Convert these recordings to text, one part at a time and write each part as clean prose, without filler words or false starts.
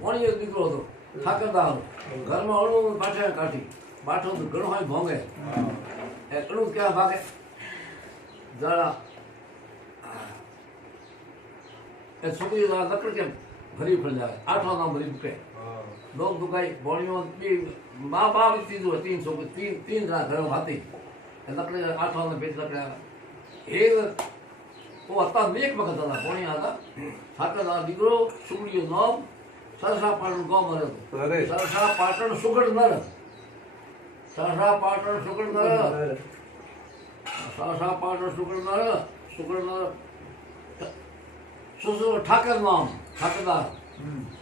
મોણી એક દીકરો હતો ઠાકરદાર ઘરમાં અળું પાછળ કાઢી બાઠો તો ઘણો હોય ભોંગે એ અળું ક્યાં ભાગે જરા એ છોકરી લકડ કેમ ભરી ફળ જાય આઠો નામ ભરી મૂકે लोग दुकाई बोलियों भी माँ बाप चीज हुआ तीन सौ तीन तीन घर हाथी लकड़े आठ में बेच लकड़ा एक वो अत्ता नेक वक्त था बोली आता ठाकर दा दिगरो सुगड़ियो नाम सरसा पाटण गांव मरे सरसा पाटण सुगड़ नर सरसा पाटण सुगड़ नर सरसा पाटण सुगड़ नर सुसु ठाकर नाम ठाकरदार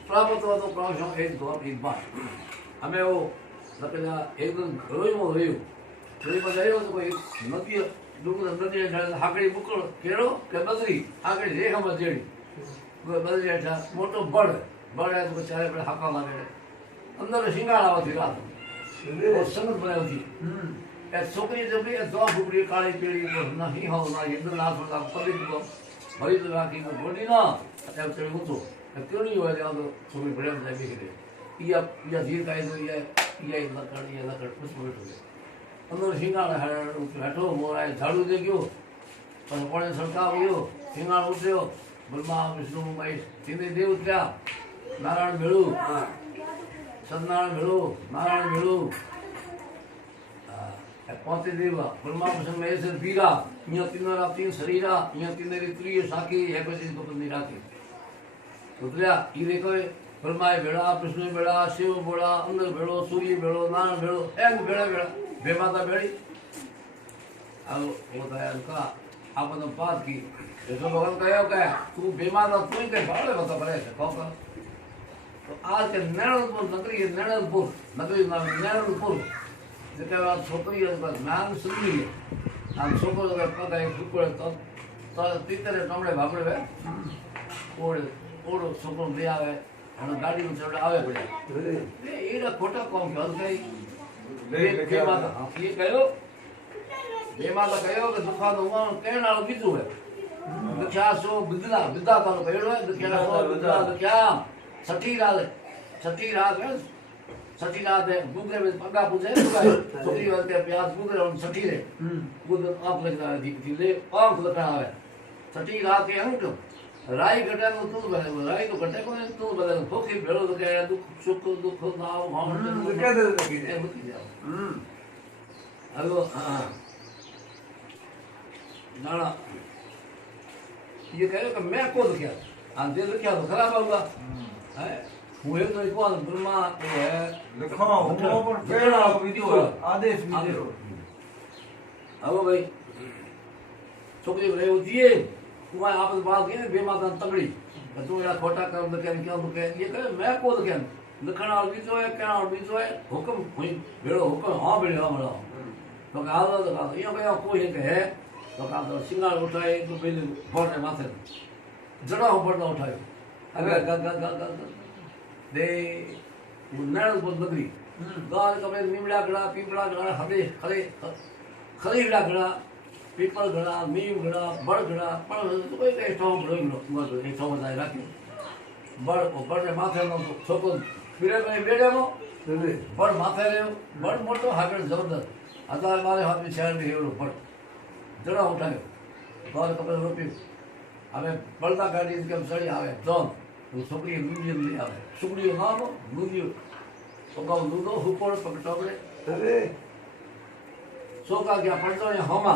प्राप्त हुआ तो प्रावश्यम एक बार हमें वो लकड़ा एक दिन रोज में रही गयो तो कोई नदी नदी हाकड़ी बुकड़ केड़ो के बदरी हाकड़ी रेखा में जेड़ी बदरी हेठा मोटो बड़ है तो चारे पे हाका मारे अंदर सिंगार आवा थी रात और संगत बनाई थी ए छोकरी जब भी दो फुकड़ी काली पीड़ी ना ही हो ना इंद्र नाथ का पल्ली को भरी तो राखी को गोडी ना अब चढ़ उतो क्यों नहीं हुआ तो छोकरी बड़े में जाके गिरे या धीर का ये लकड़ कुछ बैठो अंदर सिंगार हेठो मोराए झाड़ू दे गयो पर कोणे सरका गयो सिंगार उठ्यो ब्रह्मा विष्णु महेश तीन देव उठ्या नारायण भेळू सत्यनारायण भेळू नारायण भेळू पांचे देव ब्रह्मा विष्णु महेश पीरा यहाँ तीन शरीरा यहाँ तीन त्रिय साखी है बची तो बंदी राखी उतरिया ई देखो ब्रह्मा भेड़ा विष्णु भेड़ा शिव भेड़ा अंदर भेड़ो सूर्य भेड़ो नारायण भेड़ो एम भेड़ा बेमाता भेड़ी अब वो तो उनका आपने बात की तो भगवान कहो क्या तू बेमाता तू ही कह बाले बता पड़े कौन तो आज के नैनपुर नगरी नाम नैनपुर जितने बार छोकरी है उसका नाम सुनी है नाम छोकरो का पता है सुकड़े तो तीतरे टमड़े भागड़े वे ओड़ो छोकरो ले आवे और गाड़ी में चढ़ आवे पड़े ये ना खोटा कौन क्या कहीं ये कहो बेमाता कहो कि दुखा तो हुआ कहने वाला बीजू है दुखिया सो विद्या तो कहो है दुखिया सो विद्या दुखिया छठी रात है गुगरे में पगा पूछे छोकरी वाले प्याज गुगरे और छठी रे वो आप लग रहा है ले आंख लगा है छठी रात के अंक राई घटे तो तू बने राई तो घटे को तू बने भूखी भेड़ो तो क्या दुख सुख दुख नाव हम क्या दे लगी है होती जाओ हेलो हां ना ये कह रहे कि मैं को क्या आप दे क्या तो खराब होगा है हुए तो कौन ब्रह्मा को है लिखो पर केड़ा वीडियो आदेश वीडियो हेलो भाई छोकरी रे होती है तुम्हारे आप बात की बेमाता तगड़ी तू या खोटा कर दे क्या के ये कहे मैं को क्या लिखण वाला बीजो है कहना वाला बीजो है हुक्म हुई भेड़ो हुक्म हां भेड़ो हमारा तो कहा तो ये कहे कोई है तो कहा तो सिंगार उठाए तो पहले फोड़े माथे जड़ा ऊपर ना उठाए अबे ग दे नल बदली गाल कबे नीमड़ा गड़ा पीपड़ा गड़ा हरे खरी गड़ा पीपल घड़ा नीम घड़ा बड़ घड़ा पर तो कोई एक ठाव बड़ो एक ठाव जाए राखी बड़ ने माथे नो छोको फिरे में बेड़े नो बड़ माथे रे बड़ मोटो हागड़ जबरदस्त हजार मारे हाथ में शहर में हेड़ो बड़ जड़ा उठायो गाल कपड़े रोपी हमें बड़दा गाड़ी के सड़ी आवे जोन वो छोकरी म्यूजियम ले आवे सुगड़ियो नाम म्यूजियम तो गाव दूधो हुपोड़ पकटोड़े अरे सोका क्या पड़तो है होमा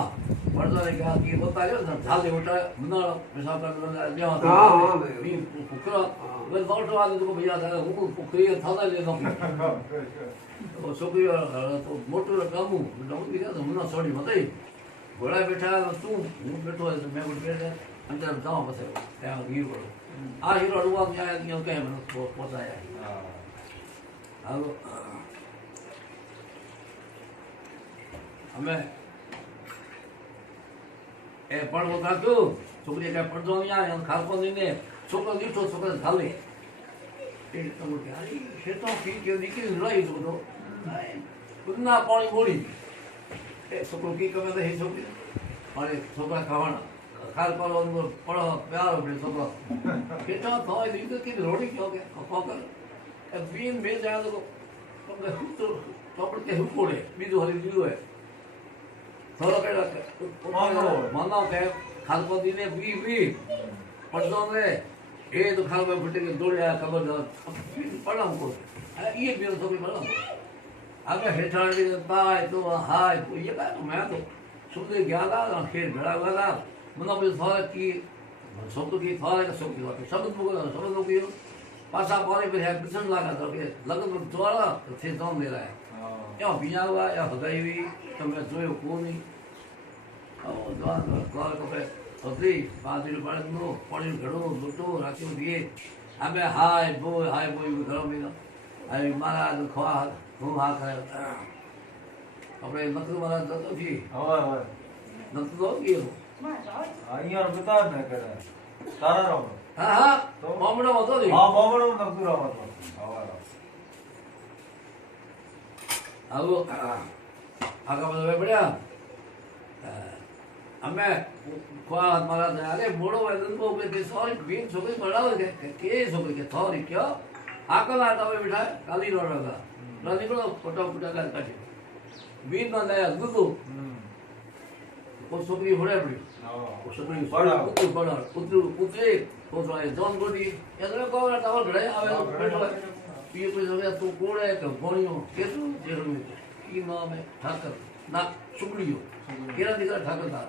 पड़तो ने क्या कि होता है ना झाले उठा मुना पेशाब कर ले हां भी कुकरा वे दौड़ वाले को भैया था वो कुकरी था ले दो तो सोकरी तो मोटो कामू नौकरी का मुना छोड़ी मत घोड़ा बैठा तू हूं बैठो है मैं उठ बैठा अंदर जाओ बस क्या हीरो करो आ हीरो रुआ में आया क्यों कहे मैंने पहुंचाया हेलो हमें ए पण होता क्यों छोकरी का पड़दो नहीं आया खाल को नहीं ने छोकरो नीठो छोकरो खाले ए तो क्या अरे खेतों की क्यों निकल रही तो कुन्ना पानी बोली ए छोकरो की कमे है छोकरी अरे छोकरा खावाना खाल पर उनको पढ़ो प्यार अपने सबको कितना था इधर की रोटी क्यों के पकड़ अब बीन में जाए तो तो टॉपर के हुकोड़े बीजो हरी बीजो है थोड़ा केड़ा मानो के खाल पर दिने बी पढ़दो में ये तो खाल पर फटे के दौड़या खबर पढ़ा हमको ये भी तो भी पढ़ा अबे हेठाड़ी ताय तो हाय ये का मैं तो सुबह ग्याला खेल बड़ा वाला मतलब इस बार की शब्द की फार का शब्द की बात है शब्द लोग ये पासा पारे पे है बिसन लगा तो के लगन में द्वारा थे तो दे रहा है या बिना हुआ या हदाई हुई तो मैं जो को नहीं और द्वारा द्वारा को पे होती बादल पड़ नो पड़ी घड़ो लुटो राखी दिए अबे हाय बॉय करो मेरा अरे मारा तो खवा घूम हा करे अपने मतलब मारा तो थी होय नत तो ये અહીંયા બતા ન કરે તારા રહો હા તો મામડો હતો ને હા મામડો નતું રહો હવા આવો આગા બધો પડ્યા અમે કોા મારા અરે મોડો વેદન કો કે સોરી બીન છોકરી પડાવે કે છોકરી કે સોરી ક્યો આકલા હતા બેઠા કાલી રોડવા ના નીકળો ફોટો ફોટા કાઢી બીન માં લાયા દૂધો वो छोकरी होड़े पड़ी वो छोकरी बड़ा पुत्र तो जाए जॉन गोडी यार को टावर घड़े आवे बैठो ये कोई जगह तो कोड़े तो गोणियो केतु जेरो में ई नाम है ठाकर ना चुगलियो केरा दिखा ठाकर था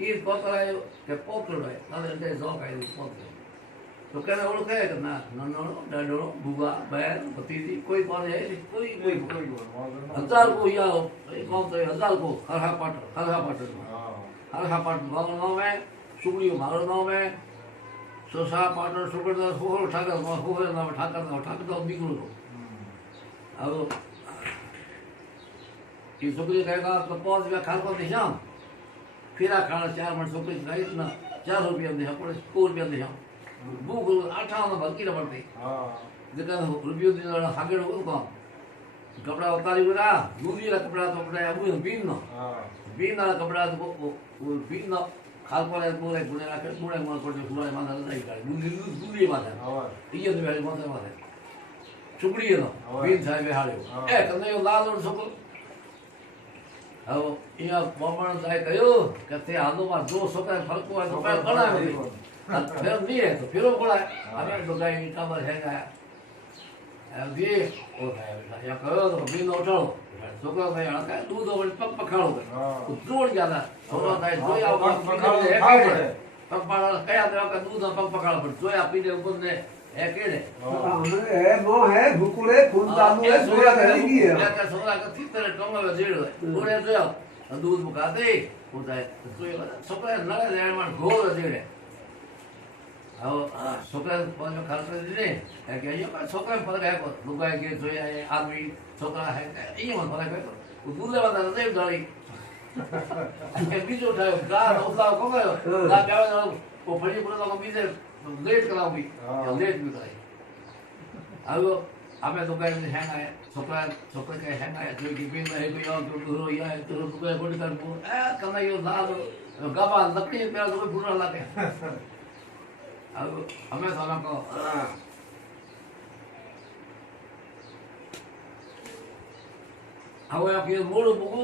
ये पकड़ायो के पकड़ो है ना दे जो काई पकड़ो तो कहना वो कहे कि ना नन्नो डाडो बुआ बैर भतीजी कोई कौन है कोई हजार को या कौन तो हजार को हरहा पाट हरहा पाट गाँव में सुगड़ी मारो गाँव में सोसा पाटर सुगड़ तो होर ठाकर तो निकलो अब ये सुगड़ी कहेगा तो 5 रुपया खाल को दिशा फिर खाना 4 मिनट सुगड़ी खाई ना 4 रुपया दिशा पड़े 100 रुपया दिशा भूख 8 भरकी न पड़ती जगह रुपये दिन हागेड़ को कपड़ा उतारी बोला दूधी वाला कपड़ा तो कपड़ा वो बीन वाला कपड़ा तो वो बीन खाल पर पूरे गुने रखे पूरे मार पर जो पूरे मार नहीं कर दूधी बात है ये तो वाली बात है चुगड़ी है ना बीन साहब हाड़े ए कने यो लाल और सब अब ये पमण जाए कयो कते आलो में जो सके फर्क हुआ तो पर बना है फिर नहीं है तो फिर वो बोला हमें तो गए कमर है गया अब ये ओ है या करो तो बीन उठो छोकरा भाई आका दूध और पक पखाड़ो तो जोड़ ज्यादा छोरा भाई जो या पखाड़ो है पक पखाड़ो कया देवा का दूध पक पखाड़ो पर जो या पीने ऊपर ने है केड़े है वो है भुकुड़े खून चालू है सोया करी की है क्या सोरा का तीतर टोंगा में जेड़ है पूरे जो या दूध मुकाते होता है तो ये छोकरा ना लेण में घोर जेड़े अब छोकरा पांच खाल कर दे है कि ये का छोकरा फर्क है को लुगाई के जो है आदमी छोकरा है ये मन फर्क है वो दूध ले बता दे डाली के बीजो उठायो गा उठा को गयो गा जावे ना वो फड़ी पूरा को बीजे लेट कराओ भी या लेट भी कराई अब हमें तो गए हैं है छोकरा के है ना जो कि बिन है कोई और दूर या तो दुकान कोड कर ए कना यो लाल गबा लकड़ी पे तो पूरा लाके अब हमें साला को अब आप ये मोड़ो बुगो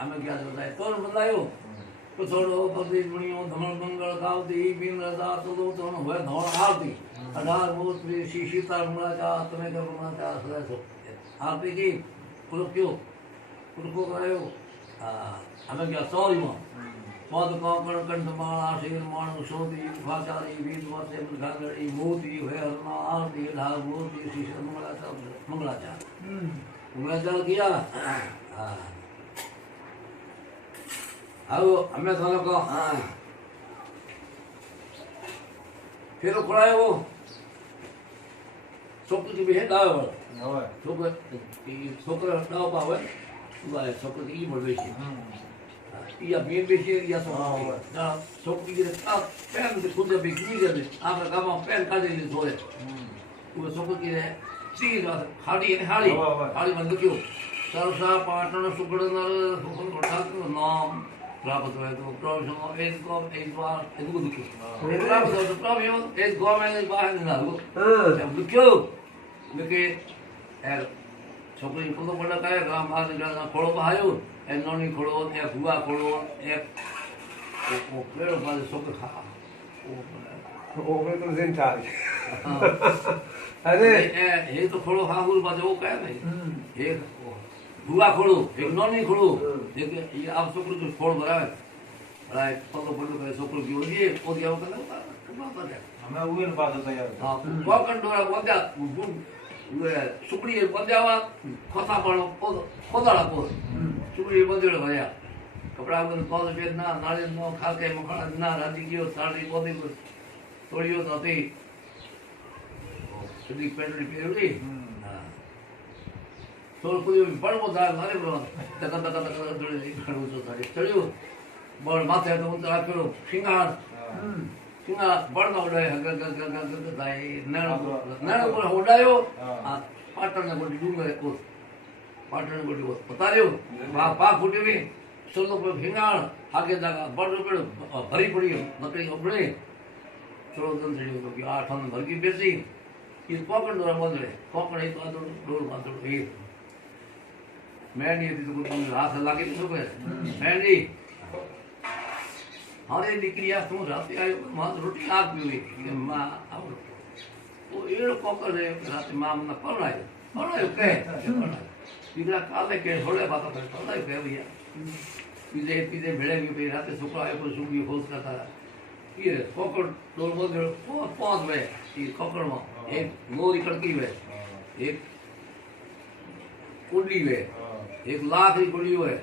हमें क्या होता है तोड़ बतायो तो छोड़ो बदी बुनियो धमल मंगल गावती बिन रजा तो तो होए धौण आरती अधार भूत भी शीशीता मुड़ा का तुम्हें का मुड़ा का सदा सो आरती की पुरुष क्यों पुरुष को करायो हमें क्या सॉरी मां पद काकड़ कंठ माला शेर माणु सोती भाचारी वीर वासे मुगागड़ी मोती वेरना आरती ढाल मोती शीश मंगलाचार मंगलाचार किया अब हमें सालों को फिर खुलाए वो छोकरी की भी है दाव छोकरा दाव पावे वाले छोकरी की बढ़ गई या मेन बेचे या छोकरी के पैन से खुद भी की जाते आपका काम पैन का दे सोए वो छोकरी के चीज हाड़ी बंद क्यों सरसा पाटण सुगड़ नर सुगड़ नाम Prabhupada itu Prabhupada itu duki. Prabhupada itu Prabhupada itu government itu bahan nalu. Duki, छोकरी को तो बड़ा काय काम आज जाना खोलो पायो एनोनी खोलो या बुआ खोलो ए वो पेड़ पर सब खा वो तो दिन था अरे ये तो खोलो हाँ गुल बात वो क्या नहीं एक बुआ खोलो एक नोनी खोलो देखिए ये आप छोकरी को खोल बरा है राइट पलो पलो करे छोकरी की होगी वो क्या होता है कमाल कर है हमें वो इन बात होता यार हाँ कौन कंट्रोल वो क्या सुपड़ी बंध्यावा खोता पड़ो खोदाड़ा को सुपड़ी बंधेड़ो भया कपड़ा को कॉल पे ना नाले नो खा के मखड़ा ना राजी कियो साड़ी बोदी को तोड़ियो तो ती सुदी पेड़ली पेड़ली हां सोल कोई बड़ बोदा मारे बरो तक तक तक दड़ी खड़ो तो साड़ी चढ़ियो बड़ माथे तो उन तरह करो सिंगार सिंगार बड़ ना उड़े हग हग हग हग दाई नण पर उड़ायो पाटण ने बोली डूंगे को पाटण ने बोली पता रियो पा फूटी भी सोलो पर सिंगार आगे जागा बड़ पेड़ भरी पड़ी मकड़ी उबड़े चलो दन चढ़ियो तो कि 8 अन भर की बेसी ये कोकण डोरा बांधड़े कोकण ही तो डोर बांधड़ो ये मैं नहीं तो कोई हाथ लागे तो कोई मैं नहीं हारे निकलिया तू रात आयो मां रोटी आग भी हुई कि मां आओ वो एड़ो कोकर रे रात मां मन पड़ायो के तीसरा काले के थोड़े बात कर पड़ायो के भैया पीजे भेड़े भी रात सुखा आयो को सुगी होश करता ये कोकर डोल बोल पांच वे ये कोकर में एक मोरी कड़की वे एक कुंडी वे एक लाख की कुंडी वे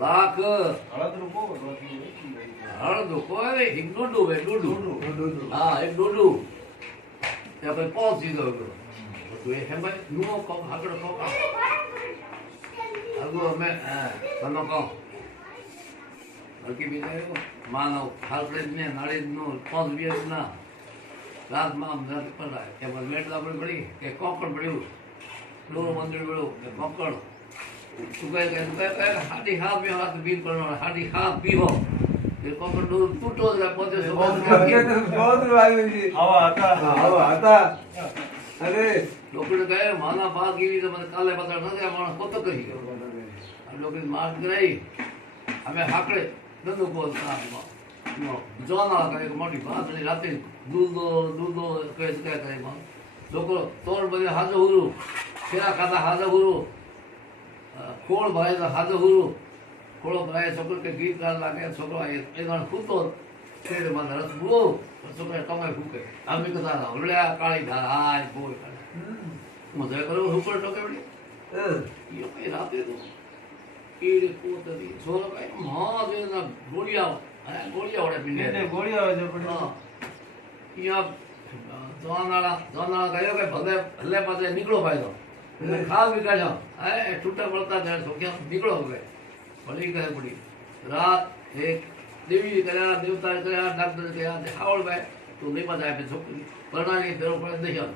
लाख हळद रुको हळद कोई एक डोडू वे डोडू हां एक डोडू या पे पॉज दी दो तो ये है भाई नुओ को हाकड़ को अगो में तनो को बल्कि भी नहीं मानो हालरे ने नाड़े नो पॉज भी ना रात में हम रात पर आए के मेट लाबड़ी पड़ी के कोकड़ पड़ियो डोर मंदिर बड़ो के कोकड़ सुबह के हाडी हाथ में हाथ बीन पर हाडी हाथ भी हो ये कोकड़ डोर टूटो जरा पौधे सुबह बहुत भाई जी हवा आता अरे लोकड़ गए माना बात की तो मैंने काले पता न गया मानो को तो कही हम लोग मार गई हमें हाकड़े नंदू को नो जोना करे मोटी बात नहीं राते दूधो कैसे क्या करे मां लोको तोड़ बने हाजो हुरु केरा कादा हाजो हुरु खोल भाई तो हाजो हुरु खोलो भाई छोकर के गीत गान लागे छोकरो आए एगण खुतो तेरे मन रस बुलो छोकरे कमाई फूके आमी कथा ना उड़या काली धार हाय बोल मजे करो ऊपर टोके बड़ी यो के राते तो कीड़े कोतरी छोरो का मां जे ना गोलिया ओड़े पिने ने गोलिया हो जो पड़ी या जोनाला गयो के भले पासे निकलो भाई तो खाल भी काढ्यो ए टूटा पड़ता जाए तो क्या निकलो गए बड़ी कहे पड़ी रात एक देवी करा देवता करा डॉक्टर करा हावड़ भाई तो नहीं पता है छोकरी प्रणाली देरो पड़े देखो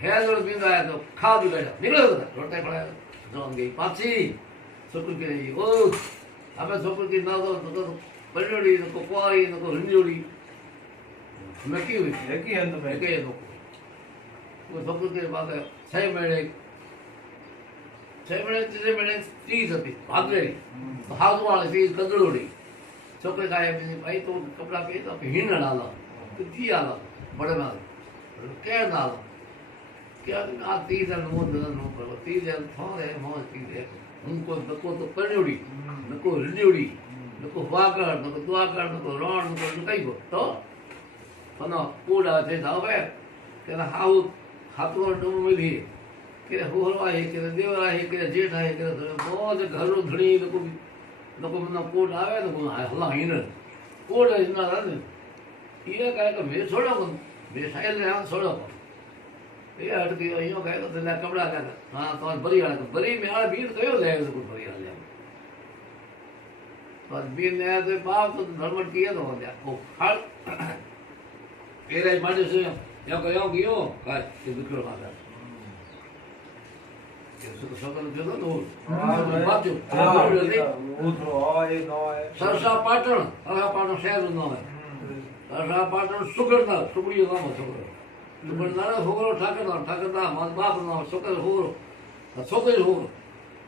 है जो बिंदा है तो खा भी काढ्यो निकलो रोटे पड़े जोन गई पाछी छोकरी के ओ अबे छोकरी की ना तो परियोड़ी तो कोई न को रिंजोड़ी नकी हुई एक ही अंत में एक ही तो वो सब के बाद 6 महीने 30 थी भागरे हाथ वाले 30 कदड़ोड़ी छोकरे का भाई तो कपड़ा पे तो हिन डाला तो दी आला बड़े माल क्या डाला क्या आ 30 नो पर 30 थोड़े मौज 30 उनको तो परियोड़ी नको रिंजोड़ी नको वागर नको दुआगर नको रण नको लुकाई को तो नो पूरा थे जावे के हाउ हाथों डूब में भी के होरवा है के देवरा है के जेठ है के बहुत घर धणी नको मन कोड आवे तो हला हिन कोड है ना रे ये कहे कि मैं छोड़ो मैं साइल ने छोड़ो ये हट के यो कहे तो ना कपड़ा का हां तो बरी में आ भीड़ कयो ले तो बरी आ ले तो बीन ने तो बाप तो धर्म किए तो हो गया वो हर एरे माने से या कयो कियो का ये बिकरो माता સકલ જોતો ને હા, બાજુ ઉતરો હોય ન હોય સરસા પાટણ સરસા પાટણ શહેરનું નામ હે સરસા પાટણ સુગરનાર સુગડીયો નામ છોકરો સુગરનાર છોકરો ઠાકરદાર મારા બાપનું નામ છોકરો છોકરો છોકરી છોકરો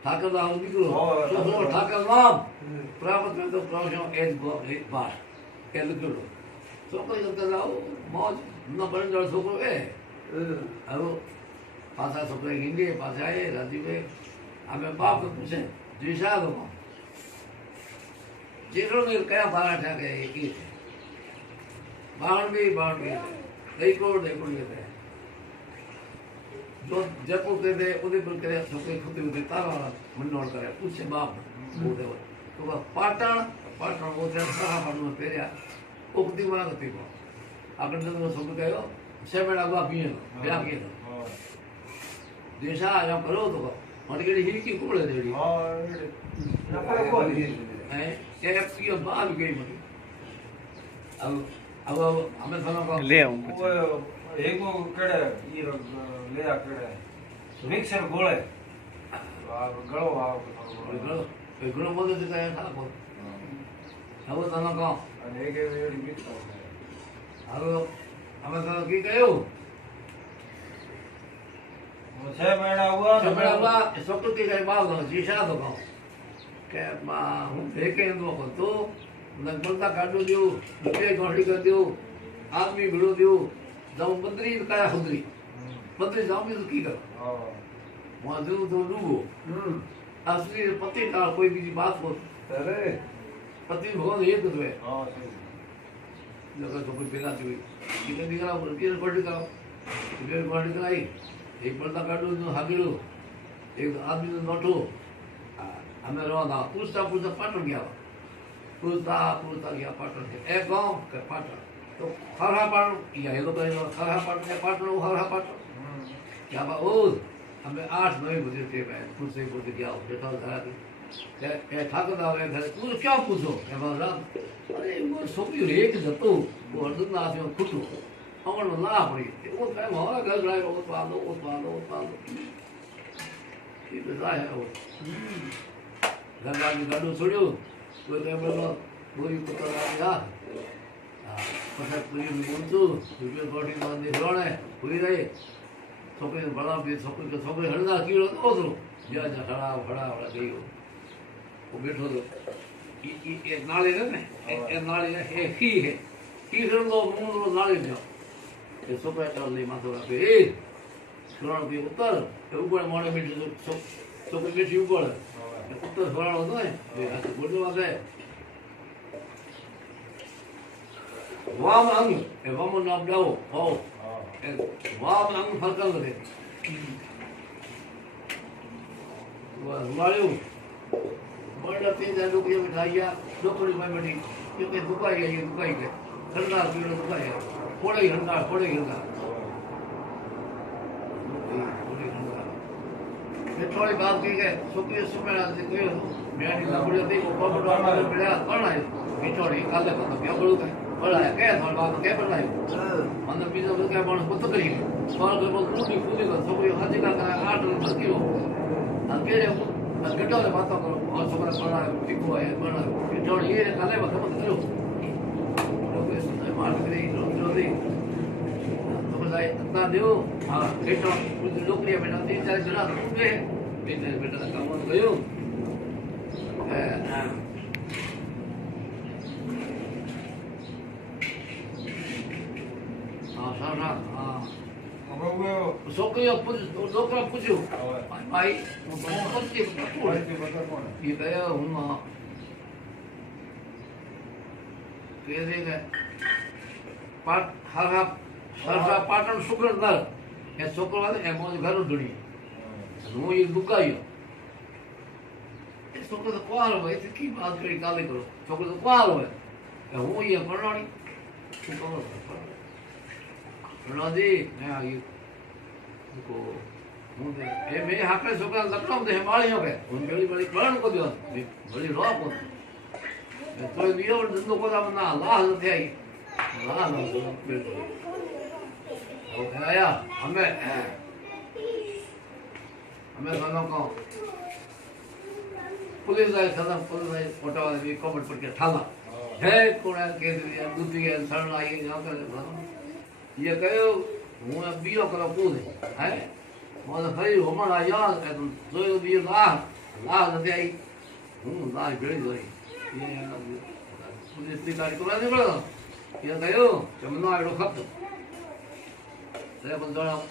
ઠાકરદાર દીકરો છોકરો ઠાકર નામ પ્રાપ્ત તો પ્રાവശ്ય એ જ બાર એ લખ્યું છોકરી મોજ ન બને છોકરો એ હવે પાછા છોકરા હિંગે પાછા એ રાજીભાઈ અમે બાપ પૂછે દ્વિષા લોકો જેટલો ને કયા બારા ઠાકે એ કી છે બાવણવી દહીકોડ कहते हैं जो जयपुर कहते हैं उदयपुर करे छोकरे खुदी उदय तारा मनोड़ करे पूछे बाप बोले तो पाटण पाटण बोलते सारा पाटण में पेरिया उक्ति मां गति को अगर तो सब कहो सेमेड़ा बा पिए ब्याह के देशा या करो तो मत के ही की कोले देड़ी है ये पियो बाल गई मत अब हमें थाना को ले आऊं एगो केड़े ई ले आ केड़े मिक्सर गोळे गळो घणो बोले तो क्या था को अब थाना को અને એક એડી મિક્સ अब हमें थाना की कहो છે મેળા હુआ सेमेड़ा बा सब की गई बाल जीशा तो को के मां हूं देखे दो को तो नगमलता काटो दियो रुपये गोठी कर दियो आदमी भिड़ो दियो जाऊं मंत्री काया खुदरी मंत्री जाऊं भी तो की कर वहां जो तो लूगो असली पति का कोई भी बात को अरे पति भगवान एक तो है હા સહી जगह तो कोई पेला थी कितने दिखा रुपये गोठी का रुपये गोठी कराई एक पलटा काटो तो हागिलो एक आदमी तो नोटो हमें रोना पूछता पूछता पाटन गया पूछता गया पाटन के एक गांव के पाटन तो हरा पाटन या ये लोग कहेंगे हरा पाटन के पाटन वो हरा पाटन क्या बा ओ हमें 8-9 बजे थे मैं पूछे बोलते क्या हो बेटा घर के ठाकुर दाव है घर तू क्या पूछो मैं बोला अरे वो सोपी एक जतो वो अर्जुन ना आदमी खुटो अमर ना पड़ी वो कहे हमारा घर गए वो पालो ये तो है वो गंगा जी गाडो छोड़ो कोई कहे बोलो कोई पता लगा पता पूरी बोलतो रुपये गोठी बांधे रोणे हुई रहे छोकरे बड़ा भी छोकरे हड़ना कीड़ो तो ओतरो जा खड़ा गई वो बैठो तो ये नाले ने ये नाले है की हड़नो मुंडो नाले जो ये छोकरे कर ले माथो पे ए रोण पे उतर ऊपर मोड़े बैठे तो छोकरे बैठी ऊपर उत्तर फराण होतो ने ये हाथ बोलतो वागे वाम अंग ए वाम नाम जाओ हो वाम अंग फरकल दे वो मारियो बड़ा 3 रुपये मिठाइया डोकरी में बड़ी क्योंकि दुकाई के ठंडा पीड़ो दुकाई है थोड़े ठंडा थोड़ी बात की है सुखी सुमेरा से कोई मेरी लबड़ी थी वो पकड़ो हमारे मिला कौन है बिचोड़ी काले को क्या बोलू है बड़ा है क्या थोड़ा बात क्या बोल रहा है अंदर बीजो तो क्या बोल कुछ करी सवाल के बोल पूरी का सुखी हाजी का 8 किलो अकेले गटो ले बात करो और छोकरा बड़ा है टिको है बड़ा बिचोड़ी ये काले बात मत करो लोग ऐसे मार करे जो दे तो बताए इतना दो हां बेटो कुछ लोकरी बेटा 3-4 जना पे बेटा का काम गयो છોકરીઓ છોકરા પૂછ્યું ભાઈ ये गया हूँ हर पाटण सुगरनार એ છોકરો આવે એ મોજ ઘર ધૂણી હું એ દુકાયો એ છોકરો તો કોલ હોય તો કી વાત કરી કાલે કરો છોકરો તો કોલ હોય હું એ પરણાણી શું કહો પરણાજી મેં આવ્યું को मुंडे ए मे हाकले छोकरा लखनऊ दे माळियो के उन बड़ी प्रण को दियो बड़ी रो को तो दियो धंधो को ना लाह थे आई लाह न ओ आया हमें मैं कहना कहूँ पुलिस आए खत्म पुलिस आए फोटो वाले भी कपड़ पड़ के ठाला है कोड़ा के दिया दूसरी है शरण आई यहाँ कर ये कहो હું બીજો કરો પૂછે હે મને ફરી હમણાં યાદ જોયું બીજો લાહ નથી આવી હું લાહ ભેળી જોઈ પુલિસની ગાડી કરવા નીકળ્યો એ કહ્યું કે મને આડો ખપતો તે પણ જણાવ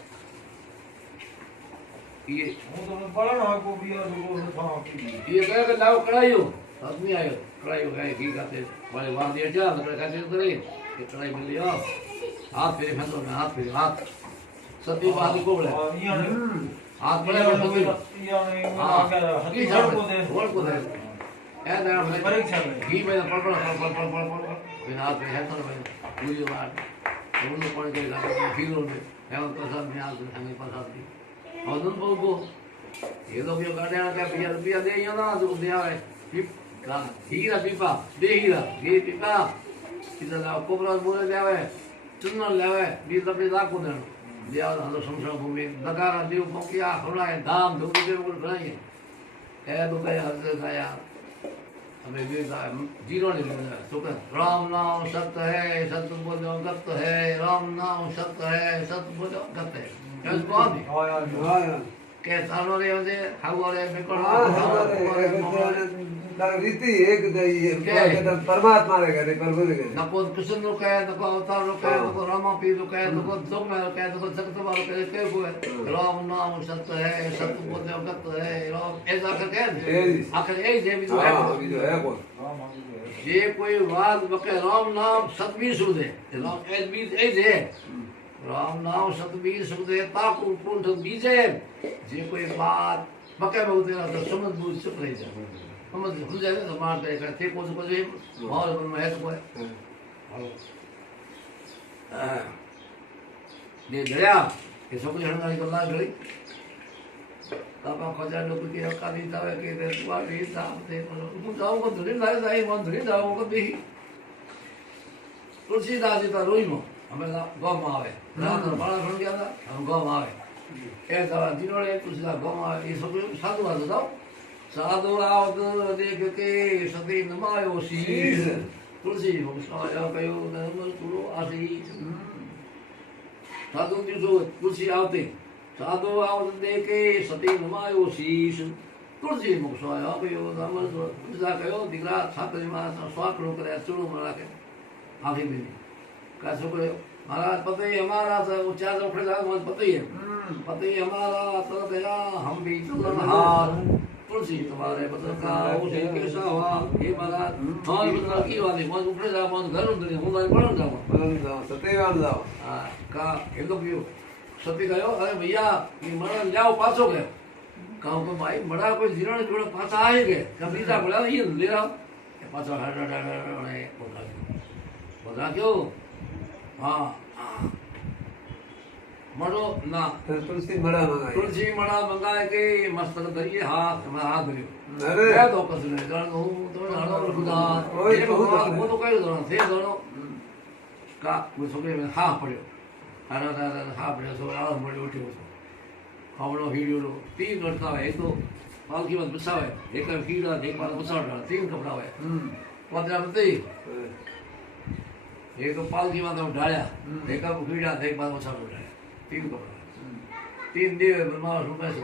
હું તમને પડે હાકો બિયા લોકો થાકી એ કહે કે લાવ કરાયો આદમી આવ્યો કરાયો ગાય ઘી ખાતે મારે વાર દે જા નકર ખાતે કરી કે કરાઈ મિલી આવ हाथ फेरे फेंको ना हाथ फेरे हाथ सती बात को बोले हाथ बड़े बड़े सती ये छोड़ को दे ऐ ना परीक्षा में घी में पड़ बिना हाथ में है तो भाई पूरी बात उन लोग पड़ के लगा फिर उन है उन प्रसाद में हाथ हमें प्रसाद दी और उन को ये लोग ये गाड़ियां का पिया दे यो ना जो दिया है का हीरा पीपा दे हीरा ये पीपा इधर ना कोबरा बोले जावे चुनर लेवे बीज अपने लाखों देन दिया हलो संसार भूमि नगारा देव पोकिया होनाए धाम धूप देव को बनाए ए तो गया हज गया हमें भी जीरो नहीं मिला तो कर राम नाम सत्य है सत्य बोलो गत है राम नाम सत्य है सत्य बोलो गत है कल कौन है के सानो रे जे हावरे बिकड़ा रीति एक ये परमात्मा रे करे प्रभु रे न को कृष्ण नो कहे न को अवतार नो कहे न को रामा पी नो कहे न को जोग में कहे न को जगत वालो कहे के को राम नाम सत्य है सत्य बोलो गत है राम ऐसा करके आखिर ए जे भी है को जे कोई वाद बके राम नाम सतबी सुदे राम ए भी ए जे राम नाम सतबी सुदे ताकू पुंठ बीजे जे कोई बात बके बहुत तो समझ बुझ चुप रह जा समझ हो जाए तो मारते हैं थे कुछ और बन में है तो है ये गया ये सब कुछ हड़ना निकलना गई तब आप खजा लोग की रखा दी तब के दे दुआ भी साहब दे तो जाओ को धुरी लाए जाए मन धुरी जाओ को भी तुलसीदास जी का रोई मो हमें गौ में आवे रात में बड़ा बन गया था हम गौ में आवे एक दवा जिन्होंने तुलसीदास गौ में आवे ये सब साधु वाले जाओ साधु आवत देख के सती नमायो शीश तुलसी मुसाया कयो नमल तुरो आशीष साधु जी जो तुलसी आवते साधु आवत देख के सती नमायो शीश तुलसी मुसाया कयो नमल तुलसा कयो दिगरा छात्र मां स्वाकड़ो करे चूड़ो मारा के आखिर में का सो कयो महाराज पति हमारा से ऊंचा जो उठे जा पति है पति हमारा तो गया हम भी चलन हार तुलसी तुम्हारे बदल का उसे कैसा हुआ हे महाराज और बदल की वाली मन ऊपर जा मन घर उधर हूं मैं पढ़ जाऊं सत्यवान जाओ हां का ये लोग यो सत्य गयो अरे भैया ये मरण जाओ पाछो गए कहूं को भाई बड़ा कोई जीरण जोड़ा पाछा आए गए कभी ता बड़ा ये ले रहा पाछो हड़ बता क्यों हां मरो ना तुलसी मड़ा मंगाए के मस्तक धरिए हाथ में हाथ धरियो अरे मैं तो कस नहीं जान हूं तो हड़ो खुदा ये भगवान वो तो कह दो थे दोनों का वो सोके में हां पड़ियो अरे हां पड़ियो सो आ मोड़ी उठियो खावड़ो हीडियो तीन लड़का है तो पालकी मत बसावे एक कीड़ा एक बार बसाड़ा तीन कपड़ा है पदरा मते एक पालकी में तो ढाया एक कीड़ा एक बार बसाड़ा तीन कपड़ा तीन देव ब्रह्मा रुपए से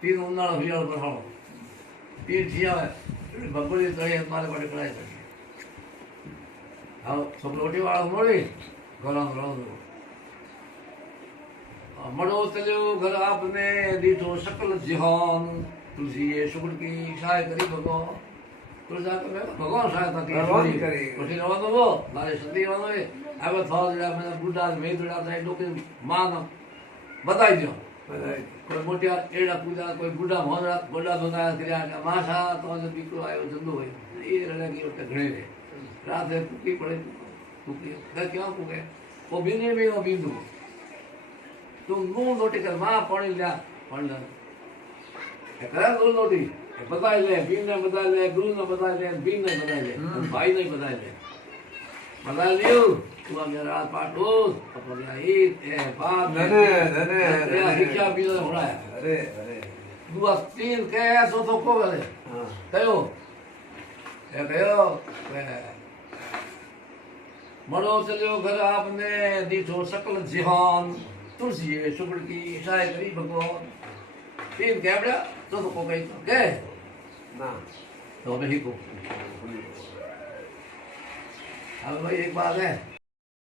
तीन उन्नाड़ा हियाल पर हाओ तीन थिया है बबली तळे मारे पड़े कराए सके हां सब लोटी वाला मोड़ी गरम रहो मड़ो चलो घर आपने दीठो सकल जिहान तुलसी ये शुक्र की सहाय करी भगवान तुलसा के भगवान सहायता की कोठी रवा दो मारे सती वालो है अब थोड़ा जरा मैंने बुढ़ा में थोड़ा सा लोग मान बताई दियो कोई मोटिया एड़ा पूजा कोई बुढ़ा मोहरा बुढ़ा बनाया किया का मासा तो जो बिकरो आयो जंदो है ये रड़ा की ओटे घणे रे रात है कुकी पड़े कुकी का क्या कुके वो बिने में वो बिंदु तुम नून रोटी कर मां पानी ला पानी ला करा दो रोटी बताई ले बीन ने बताई ले गुरु ने बताई ले बीन ने बताई ले भाई ने बताई ले बता लियो तू अब मेरा पाटो अपने ये बात धने क्या भी हो रहा है अरे दुआ तीन कहे सो तो को गले हाँ कहो ये कहो मरो चलियो घर आपने दीठो सकल जिहान तुलसी शुक्र की शाय करी भगवान तीन कह बड़ा तो को कही तो कह ना तो नहीं को अब भाई एक बात है